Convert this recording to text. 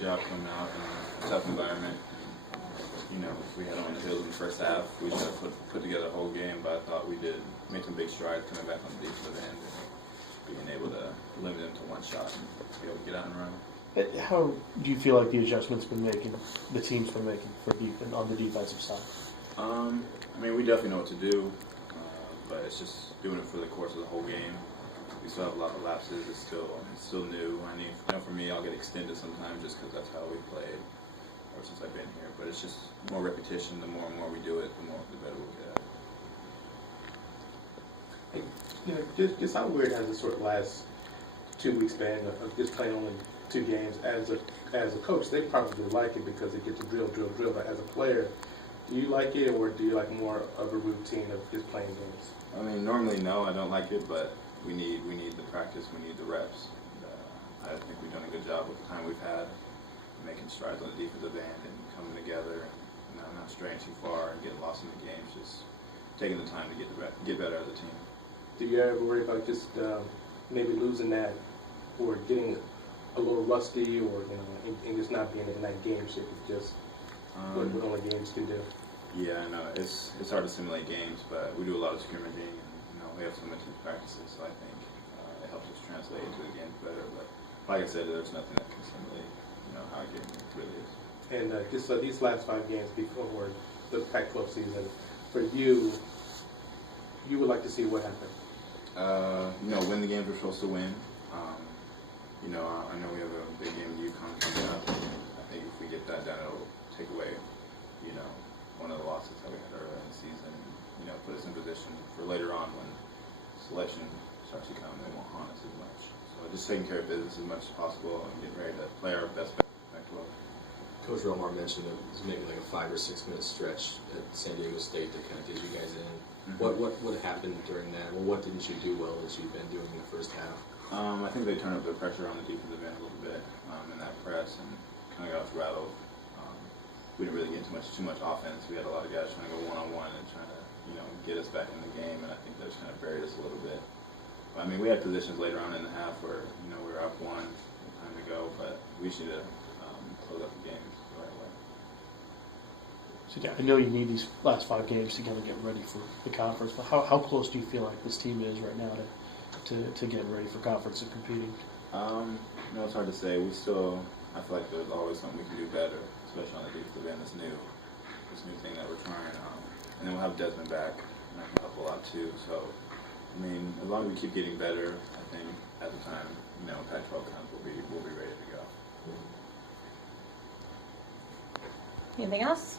good job coming out in a tough environment. You know, we had on the heels in the first half. We should have put together a whole game, but I thought we did make some big strides coming back on the defensive end and being able to limit them to one shot and be able to get out and run. How do you feel like the adjustments the team's been making on the defensive side? I mean, we definitely know what to do, but it's just doing it for the course of the whole game. We still have a lot of lapses. It's still new. I know for me, I'll get extended sometimes just because that's how we played ever since I've been here. But it's just more repetition. The more and more we do it, the better we'll get at it. You know, just how weird has this sort of last 2 weeks been of just playing only 2 games? As a coach, they probably like it because they get to drill. But as a player, do you like it, or do you like more of a routine of just playing games? I mean, normally no, I don't like it, but we need the practice, we need the reps. And, I think we've done a good job with the time we've had, making strides on the defensive end and coming together, and not straying too far and getting lost in the games. Just taking the time to get better as a team. Do you ever worry about just maybe losing that, or getting a little rusty, or and just not being in that game shape of just what only games can do? Yeah, I know it's hard to simulate games, but we do a lot of scrimmaging, and we have so much in practices, so I think it helps us translate into the games better. But like I said, there's nothing that can simulate how a game really is. And just these last 5 games before the Pac-12 season, for you would like to see what happen? Win the games we're supposed to win. I know we have a big game in UConn coming up. I think if we get that done, it'll take away, one of the losses that we had earlier in the season. Put us in position for later on when selection starts to come. They won't haunt us as much. So just taking care of business as much as possible and getting ready to play our best basketball. Coach Romar mentioned it was maybe like a 5 or 6 minute stretch at San Diego State that kind of did you guys in. Mm-hmm. What happened during that? Well, what didn't you do well that you've been doing in the first half? I think they turned up the pressure on the defensive end a little bit in that press and kind of got us rattled. We didn't really get too much offense. We had a lot of guys trying to go one-on-one and trying to get us back in the game, and I think that just kind of buried us a little bit. But, I mean, we had positions later on in the half where we were up 1, time to go, but we should have closed up the games the right way. So yeah, I know you need these last 5 games to kind of get ready for the conference, but how close do you feel like this team is right now to get ready for conference and competing? It's hard to say. I feel like there's always something we can do better, especially on the defensive end. This new thing that we're trying. And then we'll have Desmond back, and that can help a lot too. So, I mean, as long as we keep getting better, I think at the time, Pac-12 comes, we'll be ready to go. Anything else?